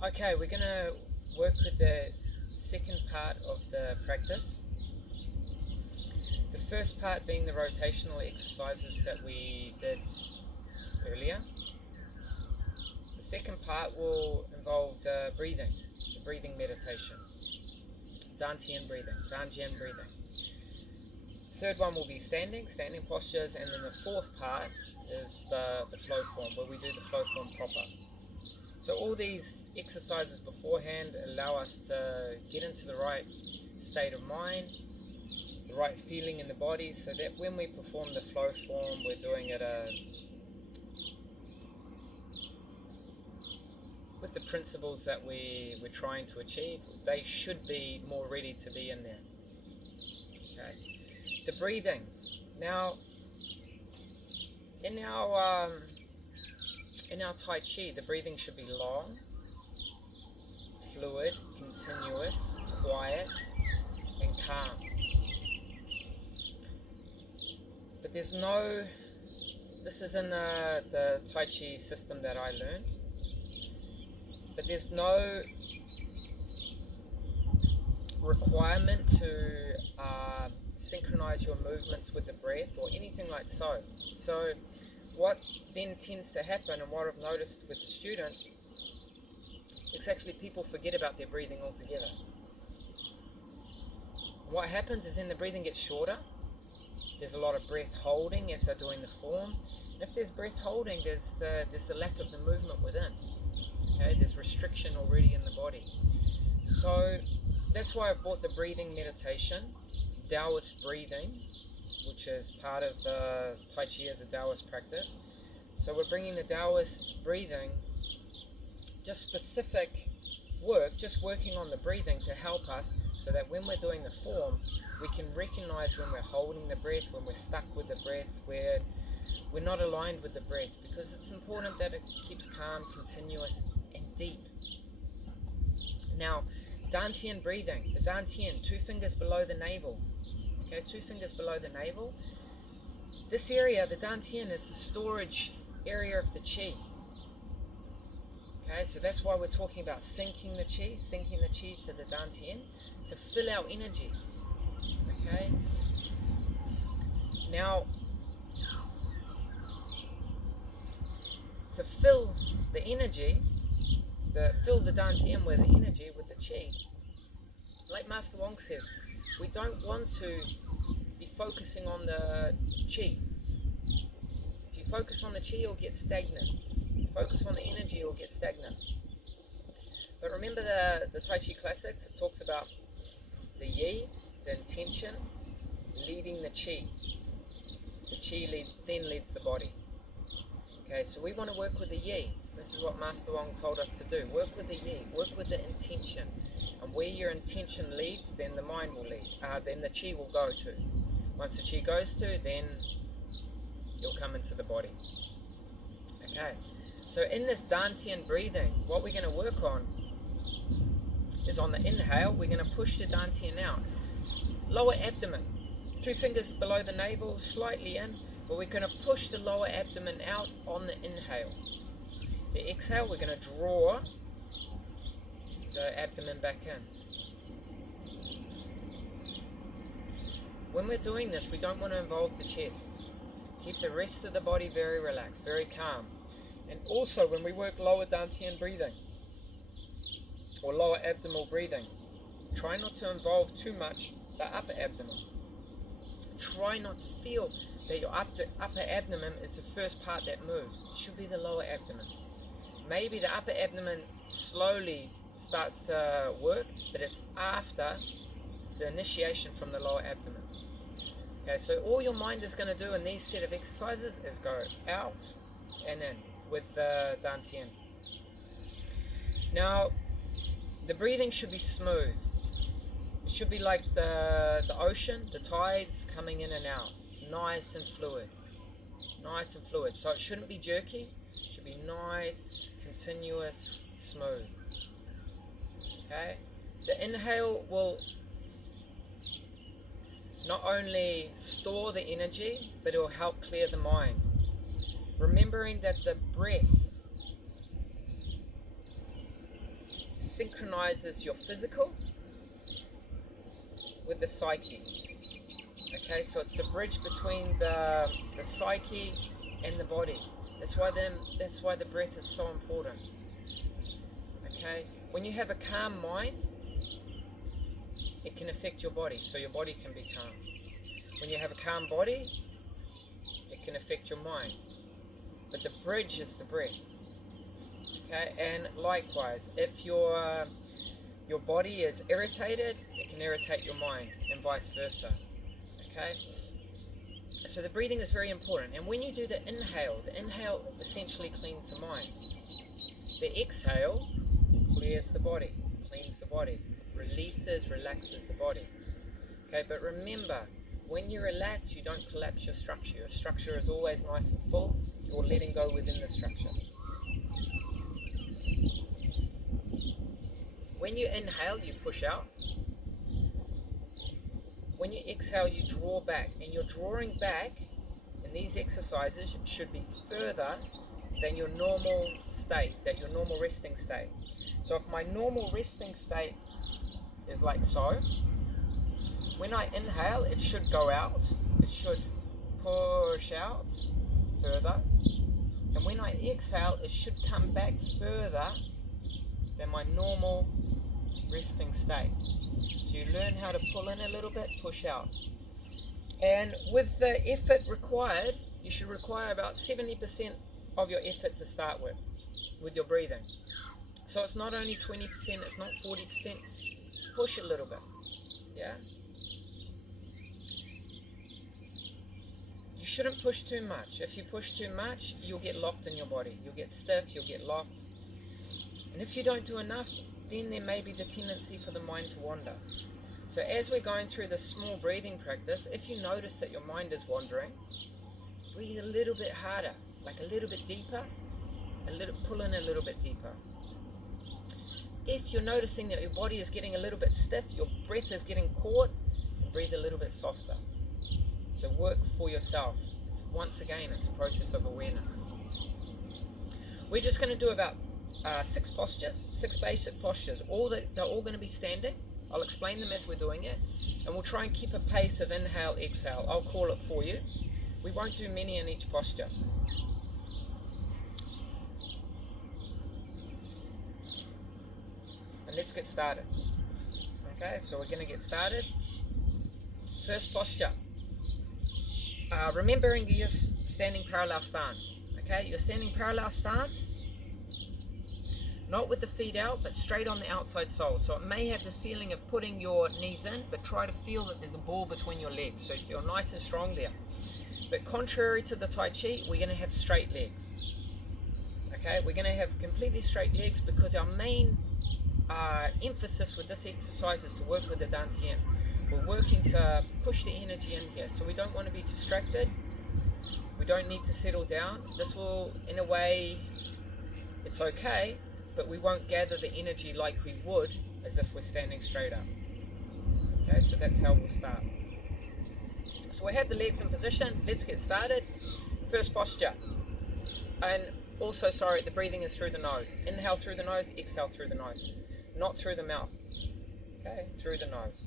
Okay, we're going to work with the second part of the practice. The first part being the rotational exercises that we did earlier. The second part will involve the breathing meditation, Dantian breathing. Third one will be standing postures, and then the fourth part is the flow form, where we do the flow form proper. So all these exercises beforehand allow us to get into the right state of mind, the right feeling in the body, so that when we perform the flow form, we're doing it with the principles that we're trying to achieve. They should be more ready to be in there. Okay. The breathing. Now, in our Tai Chi, the breathing should be long, fluid, continuous, quiet, and calm. But this is in the Tai Chi system that I learned, but there's no requirement to synchronize your movements with the breath or anything like so. So what then tends to happen, and what I've noticed with the students, is actually people forget about their breathing altogether. What happens is then the breathing gets shorter. There's a lot of breath holding as they're doing the form. If there's breath holding, there's the lack of the movement within. Okay, there's restriction already in the body. So that's why I brought the breathing meditation, Taoist breathing, which is part of the Tai Chi as a Taoist practice. So we're bringing the Taoist breathing, just specific work, just working on the breathing to help us, so that when we're doing the form, we can recognize when we're holding the breath, when we're stuck with the breath, where we're not aligned with the breath, because it's important that it keeps calm, continuous, and deep. Now, Dantian breathing, the Dantian, 2 fingers below the navel. Okay, 2 fingers below the navel. This area, the Dantian, is the storage area of the Qi. Okay, so that's why we're talking about sinking the Qi to the Dantian, to fill our energy. Okay. Now, to fill the energy, fill the Dantian with the energy, with the Qi, like Master Wong says, we don't want to be focusing on the Qi. If you focus on the Qi, you'll get stagnant. Focus on the energy, you'll get stagnant. But remember the Tai Chi Classics, it talks about the Yi, the intention, leading the Qi. The Qi then leads the body. Okay, so we want to work with the Yi. This is what Master Wong told us to do. Work with the Yi, work with the intention. And where your intention leads, then the mind will lead. Then the Qi will go to. Once the Qi goes to, then you'll come into the body. Okay, so in this Dantian breathing, what we're going to work on is on the inhale, we're going to push the Dantian out. Lower abdomen, 2 fingers below the navel, slightly in, but we're going to push the lower abdomen out on the inhale. The exhale, we're going to draw the abdomen back in. When we're doing this, we don't want to involve the chest. Keep the rest of the body very relaxed, very calm. And also, when we work lower Dantian breathing, or lower abdominal breathing, try not to involve too much the upper abdomen. Try not to feel that your upper abdomen is the first part that moves. It should be the lower abdomen. Maybe the upper abdomen slowly starts to work, but it's after the initiation from the lower abdomen. Okay, so all your mind is going to do in these set of exercises is go out and in with the Dantian. Now, the breathing should be smooth. It should be like the ocean, the tides coming in and out, nice and fluid. Nice and fluid. So it shouldn't be jerky. It should be nice, continuous, smooth. Okay? The inhale will not only store the energy, but it will help clear the mind. Remembering that the breath synchronizes your physical with the psyche. Okay, so it's a bridge between the psyche and the body. That's why the breath is so important. Okay, when you have a calm mind, it can affect your body, so your body can be calm. When you have a calm body, it can affect your mind. But the bridge is the breath. Okay, and likewise, if your body is irritated, it can irritate your mind, and vice versa. Okay, so the breathing is very important. And when you do the inhale essentially cleans the mind. The exhale clears the body, cleans the body, releases, relaxes the body. Okay, but remember, when you relax, you don't collapse your structure. Your structure is always nice and full. You're letting go within the structure. When you inhale, you push out. When you exhale, you draw back. And your drawing back in these exercises should be further than your normal state, than your normal resting state. So if my normal resting state is like so, when I inhale, it should go out. It should push out further. And when I exhale, it should come back further than my normal resting state. So you learn how to pull in a little bit, push out. And with the effort required, you should require about 70% of your effort to start with your breathing. So it's not only 20%, it's not 40%. Push a little bit, yeah? You shouldn't push too much. If you push too much, you'll get locked in your body. You'll get stiff, you'll get locked. And if you don't do enough, then there may be the tendency for the mind to wander. So as we're going through this small breathing practice, if you notice that your mind is wandering, breathe a little bit harder, like a little bit deeper, pull in a little bit deeper. If you're noticing that your body is getting a little bit stiff, your breath is getting caught, breathe a little bit softer. So work for yourself. Once again, it's a process of awareness. We're just going to do about 6 postures, 6 basic postures. They're all going to be standing. I'll explain them as we're doing it, and we'll try and keep a pace of inhale, exhale. I'll call it for you. We won't do many in each posture. And let's get started. Okay, so we're going to get started. First posture. Remembering your standing parallel stance. Okay, your standing parallel stance, not with the feet out, but straight on the outside sole. So it may have this feeling of putting your knees in, but try to feel that there's a ball between your legs. So you feel nice and strong there. But contrary to the Tai Chi, we're going to have straight legs. Okay, we're going to have completely straight legs because our main emphasis with this exercise is to work with the Dantian. We're working to push the energy in here, so we don't want to be distracted. We don't need to settle down. This will, in a way, it's okay, but we won't gather the energy like we would as if we're standing straight up. Okay, so that's how we'll start. So we have the legs in position. Let's get started. First posture. And also, sorry, the breathing is through the nose. Inhale through the nose, exhale through the nose. Not through the mouth. Okay, through the nose.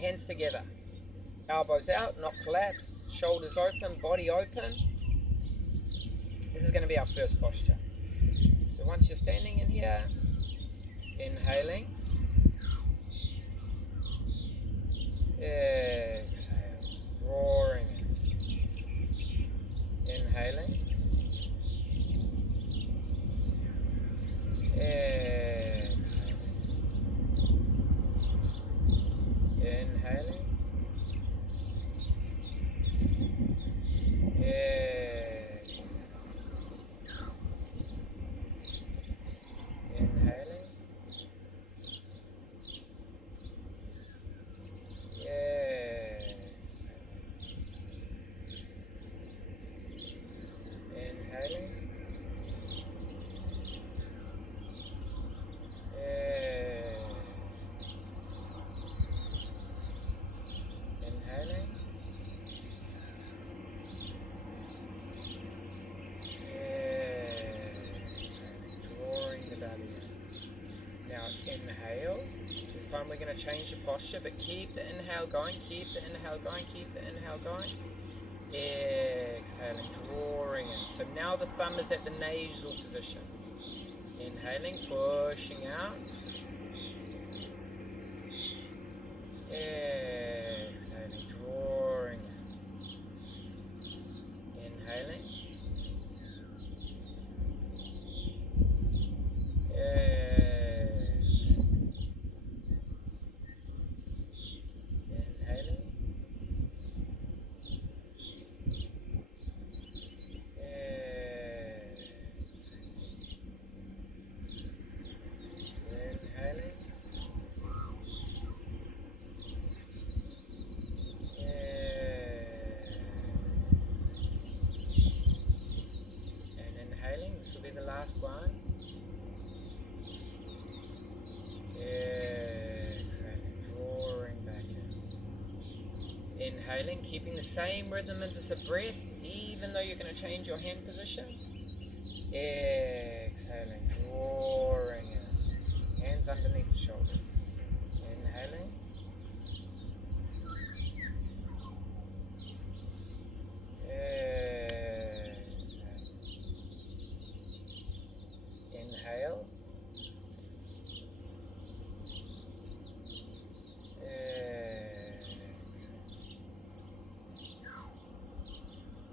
Hands together. Elbows out, not collapsed. Shoulders open, body open. This is going to be our first posture. So once you're standing in here, inhaling. Exhale. Drawing in. Inhaling. Exhale. Inhaling. Exhale. Inhaling. Exhale. Inhale. This time we're going to change the posture, but keep the inhale going, keep the inhale going, keep the inhale going. Exhaling, drawing in. So now the thumb is at the nasal position. Inhaling, pushing out. Exhaling, drawing in. Inhaling. Inhaling. Inhaling. And inhaling. This will be the last one. Exhaling, drawing back in. Inhaling, keeping the same rhythm as the breath, even though you're going to change your hand position. Exhaling, drawing in. Hands underneath the shoulders. Inhaling. Exhaling. Inhale.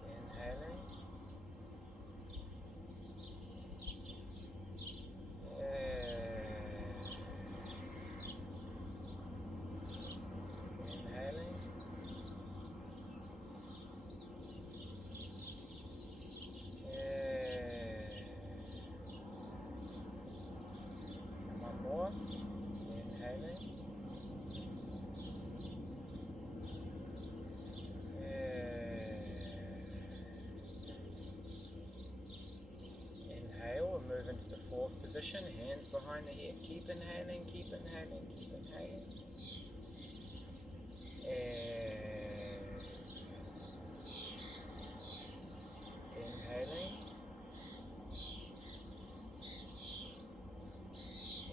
Inhaling. Inhaling. And one more. Inhaling. Inhale, we'll move into the fourth position, hands behind the head. Keep inhaling, keep inhaling, keep inhaling. Inhaling.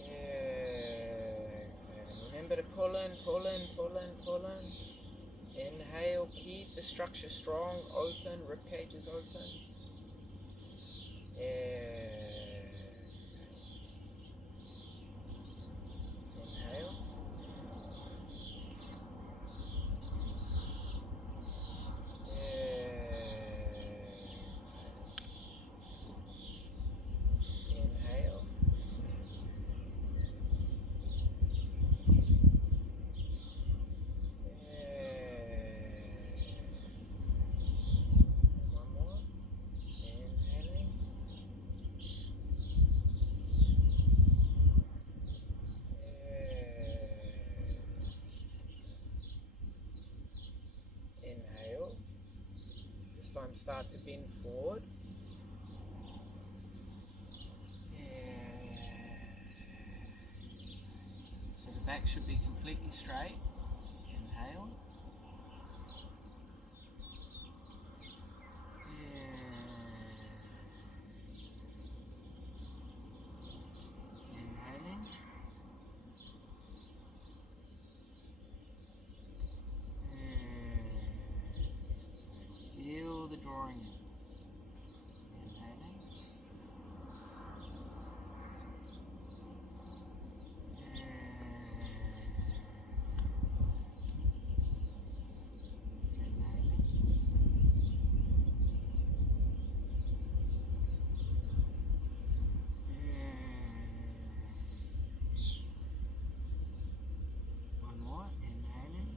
Exhaling. Remember to pull in, pull in, pull in, pull in. Inhale, keep the structure strong, open, rib cage is open. Inhale. Inhale. One more. Inhaling. Inhale. This time start to bend forward. So the back should be completely straight. Inhale. Inhaling. Feel the drawing in. Inhaling. One more. Inhaling.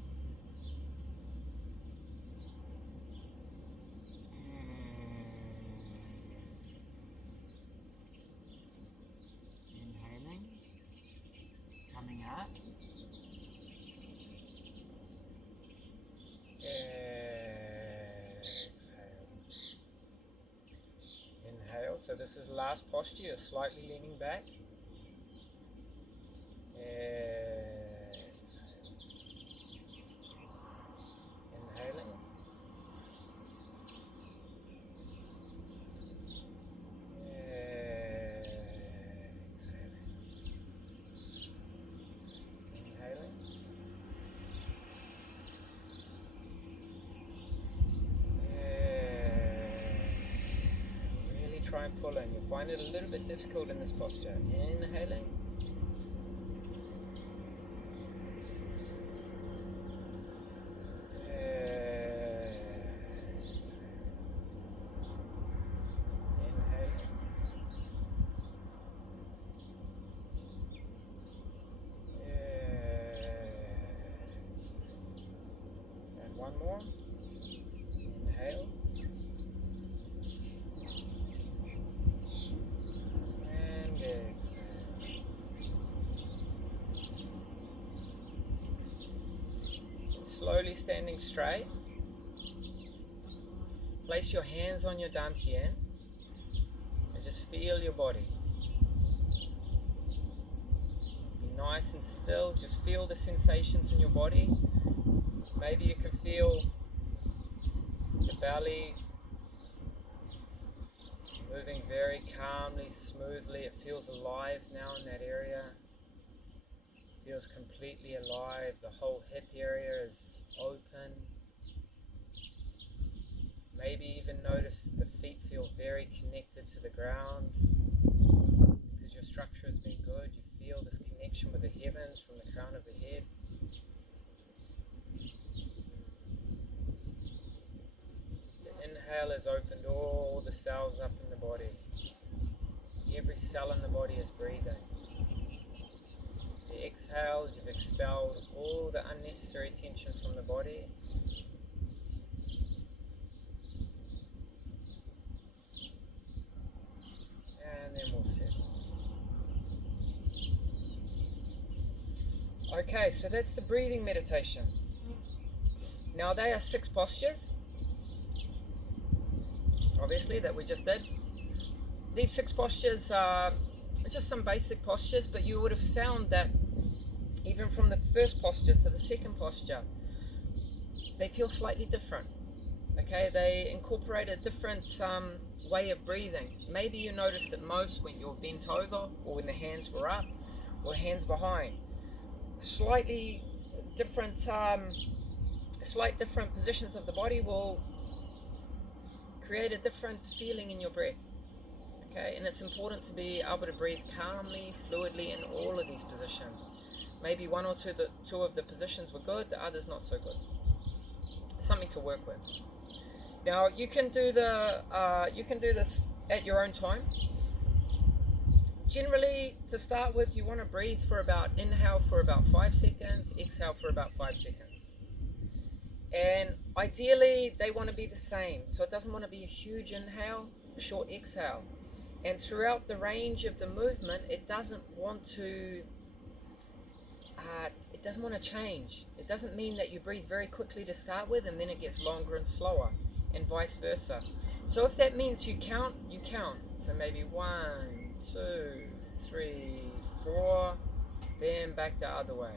Inhaling. Coming up. Inhale. So this is the last posture. You're slightly leaning back. Inhaling. pull in. You'll find it a little bit difficult in this posture. Inhaling. One more. Inhale. And exhale. Slowly standing straight. Place your hands on your dantian and just feel your body. Be nice and still. Just feel the sensations in your body. Maybe you can feel the belly moving very calmly, smoothly. It feels alive now in that area. It feels completely alive. The whole hip area is open. Maybe even notice the feet feel very connected to the ground. Because your structure has been good, you feel this connection with the heavens from the crown of the head. Inhale has opened all the cells up in the body. Every cell in the body is breathing. The exhale, you've expelled all the unnecessary tension from the body. And then we'll settle. Okay, so that's the breathing meditation. Now they are 6 postures. Obviously, that we just did. These 6 postures are just some basic postures, but you would have found that even from the first posture to the second posture, they feel slightly different. Okay, they incorporate a different way of breathing. Maybe you noticed it most when you're bent over, or when the hands were up, or hands behind. Slightly different, slight different positions of the body will create a different feeling in your breath. Okay, and it's important to be able to breathe calmly, fluidly in all of these positions. Maybe one or two of the positions were good, the others not so good. Something to work with. Now you can do this at your own time. Generally, to start with, you want to breathe for inhale for about 5 seconds, exhale for about 5 seconds. And ideally, they want to be the same. So it doesn't want to be a huge inhale, a short exhale. And throughout the range of the movement, it doesn't want to change. It doesn't mean that you breathe very quickly to start with and then it gets longer and slower, and vice versa. So if that means you count, you count. So maybe 1, 2, 3, 4, then back the other way.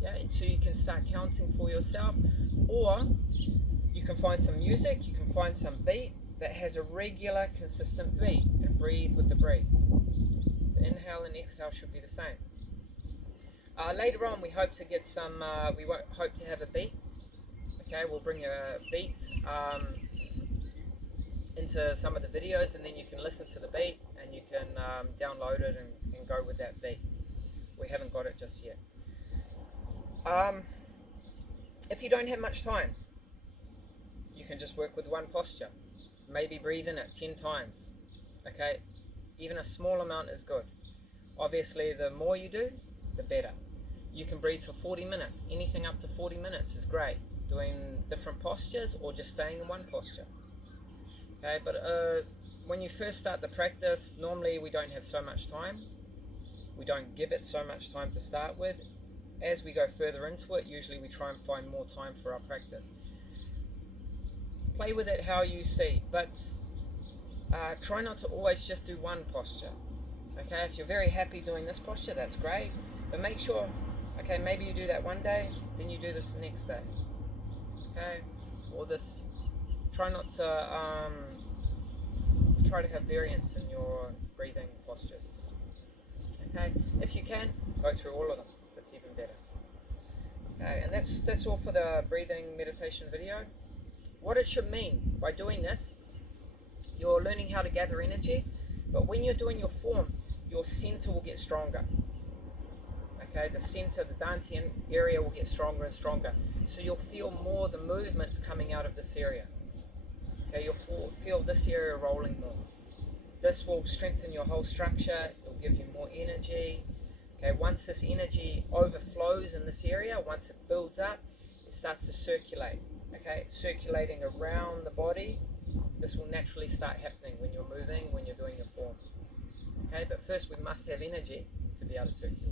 Yeah, and so you can start counting for yourself, or you can find some music, you can find some beat that has a regular, consistent beat, and breathe with the beat. The inhale and exhale should be the same. Later on, we hope to get some. We hope to have a beat. Okay, we'll bring a beat into some of the videos, and then you can listen to the beat, and you can download it and go with that beat. We haven't got it just yet. If you don't have much time, you can just work with one posture. Maybe breathe in it 10 times. Okay, even a small amount is good. Obviously, the more you do, the better. You can breathe for 40 minutes. Anything up to 40 minutes is great. Doing different postures or just staying in one posture. Okay, but when you first start the practice, normally we don't have so much time. We don't give it so much time to start with. As we go further into it, usually we try and find more time for our practice. Play with it how you see, but try not to always just do one posture. Okay, if you're very happy doing this posture, that's great, but make sure, okay, maybe you do that one day, then you do this the next day. Okay, or this, try not to, try to have variance in your breathing postures. Okay, if you can, go through all of them. Better. Okay, and that's all for the breathing meditation video. What it should mean by doing this, you're learning how to gather energy. But when you're doing your form, your center will get stronger. Okay, the center, the dantian area will get stronger and stronger. So you'll feel more the movements coming out of this area. Okay, you'll feel this area rolling more. This will strengthen your whole structure. It will give you more energy. Okay, once this energy overflows in this area, once it builds up, it starts to circulate. Okay, circulating around the body. This will naturally start happening when you're moving, when you're doing your form. Okay, but first we must have energy to be able to circulate.